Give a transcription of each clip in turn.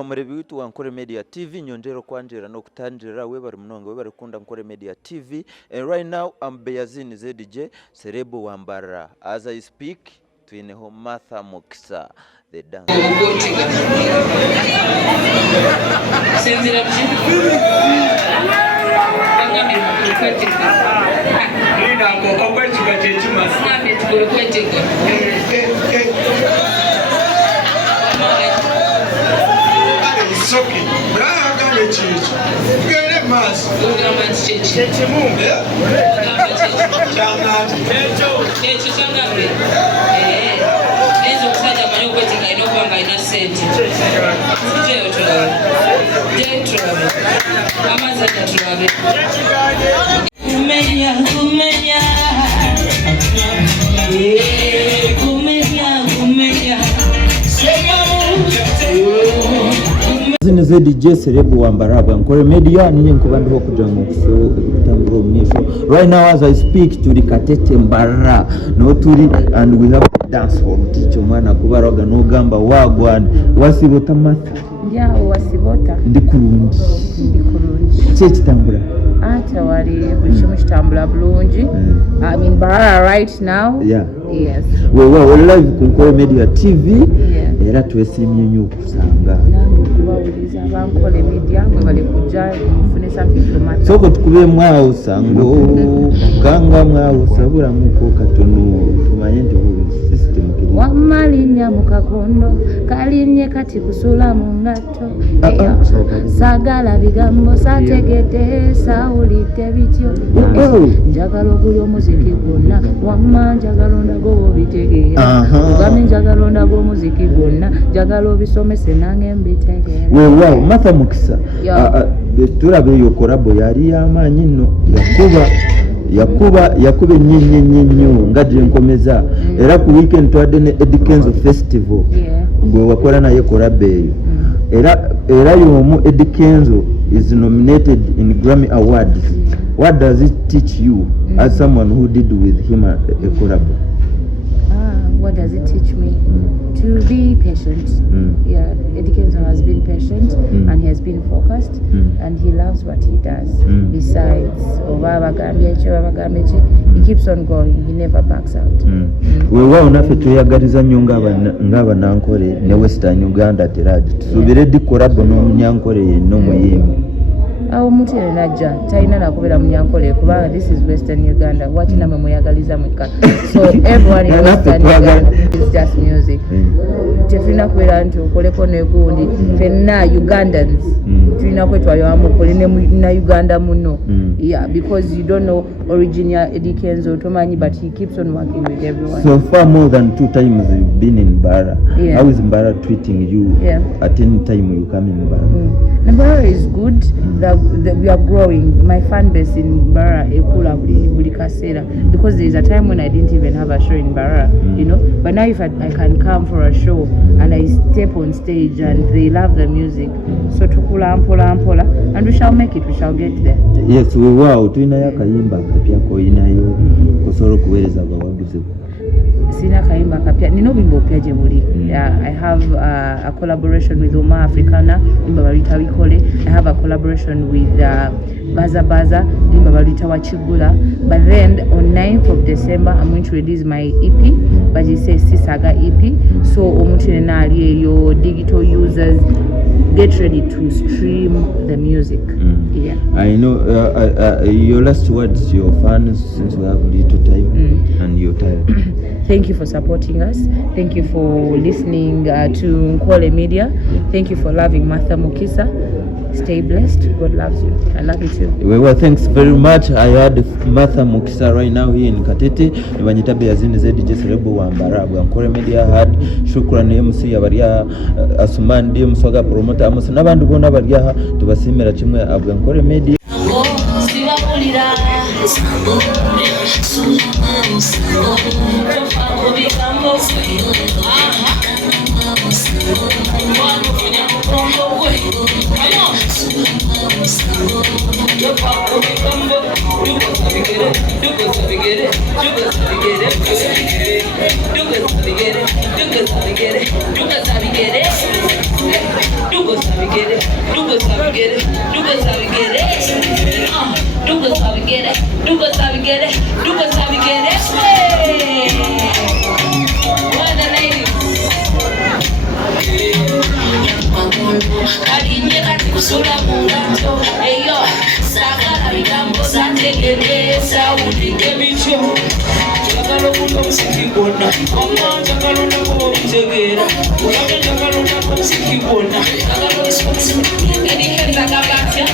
Omurebi witu wa NKORE MEDIA TV nyonjero kwanjira no kutanjira we bari munonga we bari kunda NKORE MEDIA TV, and right now I'm Beyazini ZDJ Serebo wa Mbarara. As I speak tuineho Mukisa the dance. Okay. Get mass. Zine DJ Serebo wa Mbarara NKORE MEDIA ninye nkubandu kuja kutambura umnisho. Right now as I speak turi Katete Mbarara no turi and we have a dance hall teacher mwana kubaroga no gamba wagwan wasibota matha ya wasibota ndikurungi kitambura ata wali kushimo kitambura bulungi. I mean Mbarara right now. Yeah. Yes. We live ku NKORE MEDIA TV. Era twesimye nyo kusanga kubawuliza Ankole media mwe bali kujja mufune something from us. Soko tukube mwawo sango kanga mwawo sabura muko katono tumanye ndi system kiri wamalinya mukakondo kalinye kati kusula mu ngato sagala bigambo sategete saulite bityo njagala okulya omuziki gwonna wamma njagala ndago bitegeera ugambe njagala ndago omuziki gwonna njagala obisomese nange mbitegere. Wow, Mata Mukisa turabe yo korabo yari yamanyi no yakuba nyinyi ngaje nkomeza era ku weekend twadde ne Edikenzo Festival gwe wakora naye korabo era yomu Edikenzo is nominated in Grammy Awards. What does it teach you as someone who did with him a collabo? What does it teach me? To be patient. Yeah, Edikenzo has been patient and he has been focused and he loves what he does. Besides, he keeps on going. He never backs out. Wewe unafe tuyagariza nyunga ngaba nankore ne Western Uganda tiraje. Tusubire di collabo no nyankore no muyimbi. Awo muti najja taina nakubera munyankole kuba this is Western Uganda wati namwe muyagaliza mweka. So everyone in Western Uganda is just music. Tefina kwera nti okoleko nekundi fenna Ugandans tulina kwetwayo amukole na Uganda muno. Yeah, because you don't know original Edikenzo Tomanyi, but he keeps on working with everyone. So far more than 2 times you've been in Mbarara. Yeah. How is Mbarara treating you? Yeah. At any time you come in Mbarara? Mbarara is good. That we are growing. My fan base in Mbarara ekula buli kasera, because there is a time when I didn't even have a show in Mbarara, you know. But now if I can come for a show and I step on stage and they love the music, so tukula ampola, and we shall make it. We shall get there. Yes, we wow. Tuina ya kayimba kapya ko inayo kusoro kuweleza bawaguze. Sina kayimba kapya nino bimbo pya je buli. I have a collaboration with Oma Africana Mbarita Wikole. I have a collaboration with Baza Mbarita Wachigula. But then on 9th of December I'm going to release my EP, but it says Sisaga EP. So omutinenali your digital users, get ready to stream the music. Yeah. I know your last words to your fans, since we have little time and your time. Thank you for supporting us. Thank you for listening to NKORE Media. Thank you for loving Martha Mukisa. Stay blessed. God loves you. I love you too. Well, thanks very much. I had Martha Mukisa right now here in Katete. Nibanyita Beyazini ZDJ Serebo wa Mbarara NKORE Media had shukrani MC yabaria Asumandi Musaga promoter amusi n'abandi bona barya tubasimira kimwe abwa NKORE Media. Do get it. Do good how we get it. Do good how we get it. Do good how we get it. Do good how we get it. Do good how we get it. Hey! One of the ladies. Hey yo, Sagala Bigambo Sandegede, Saudi Debicho. Jagalunda Sikibona, Amma Jagalunda Tegera, Jagalunda Sikibona, any head like a batia.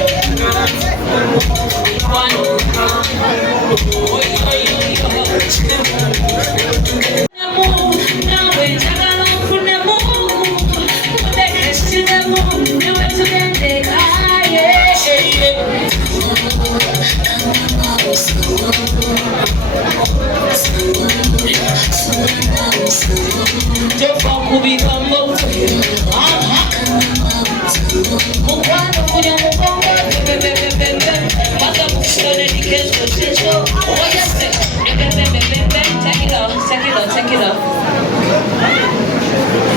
Take it off.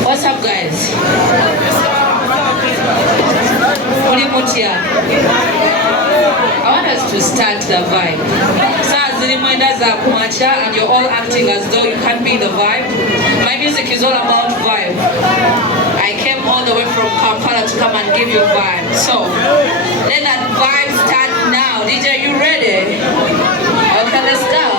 What's up, guys? I want us to start the vibe. So as the reminders are Kumacha and you're all acting as though you can't be the vibe. My music is all about vibe. I came all the way from Kampala to come and give you vibe. So let that vibe start now. DJ, you ready? Okay, let's go.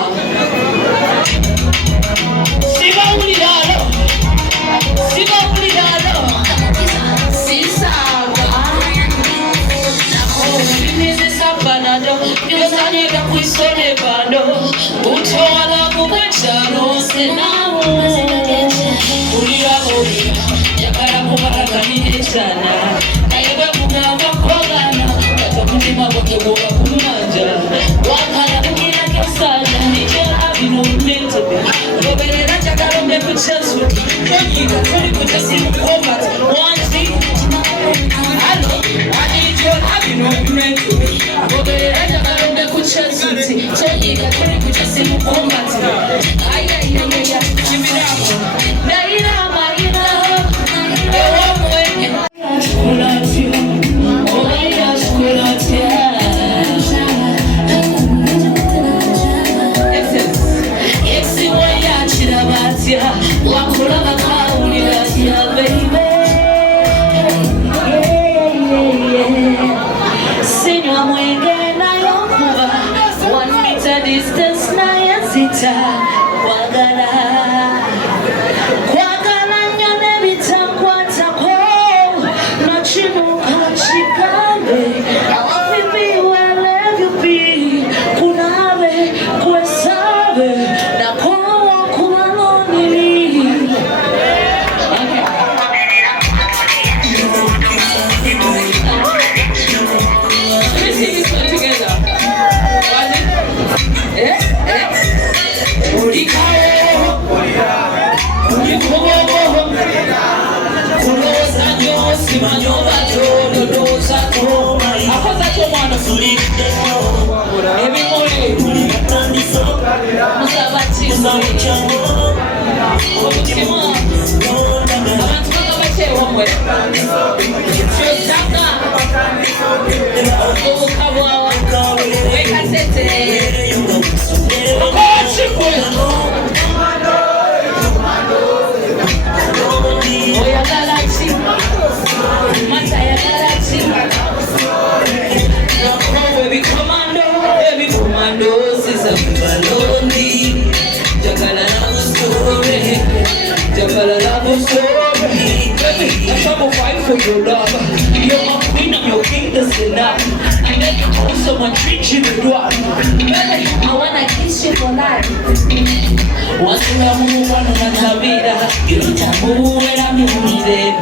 Someone treat you to what? I wanna kiss you for life. Once you are moving on a vida, you don't have to move it. I'm moving.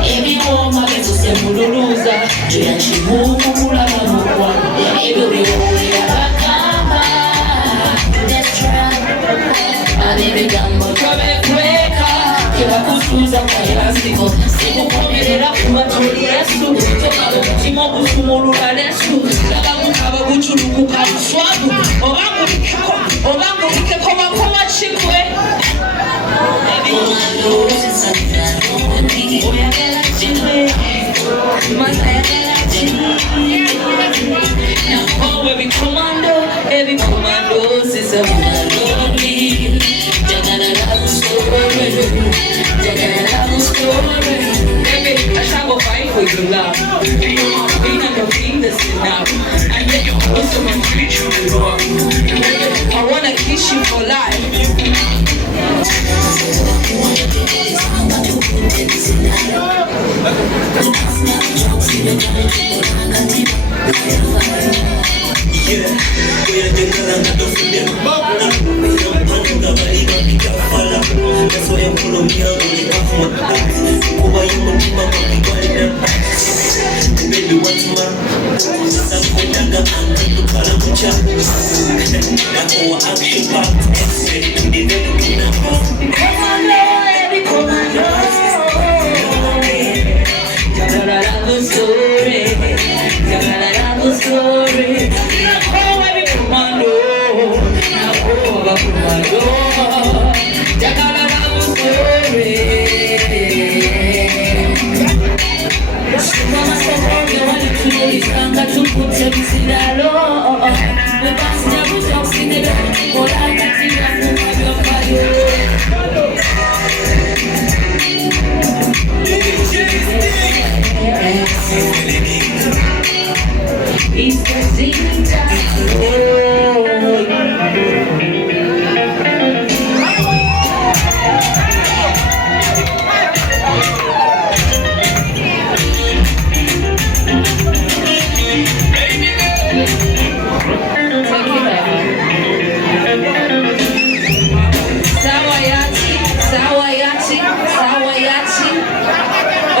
Every woman is a semuluza. You move, every woman. Let's try. I live it down, but kusuza kwa yasiko siku komerera kumatoli yesu toka umutima gusumulula lesu daga mukaba gucurukuka swabu obangu bikeko bakoma chikwe oyagala chikwe for your love. Being on the thing that's enough. And then you also want to treat you wrong. I wanna kiss you for life. Baby, what's more?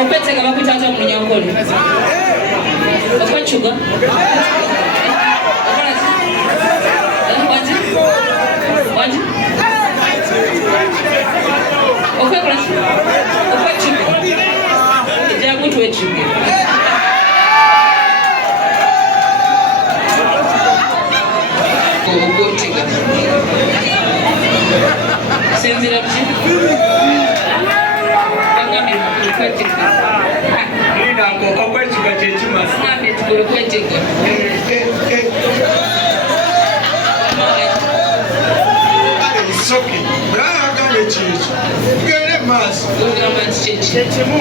Okwetega Okwetega bakutaza mu Ankole. Okwechuga. What? Okwechuga. Ija kutu wechuga. Okwetega. Senzira bchi. Okwetega chechima. Name tukule Okwetega. It's okay. Braga de chicho. Get it, mas. Chechimu.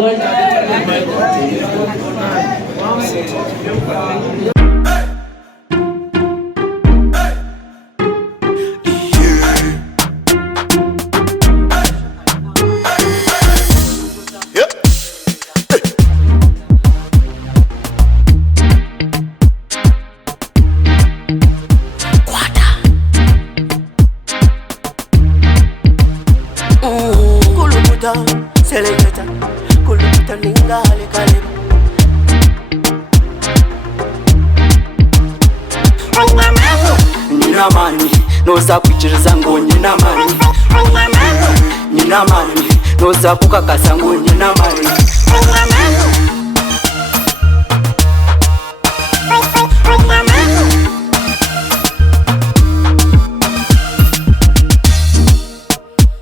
What? sina mani noza kuchiriza ngo nyina mani nyina mani noza kukakasa ngo nyina mani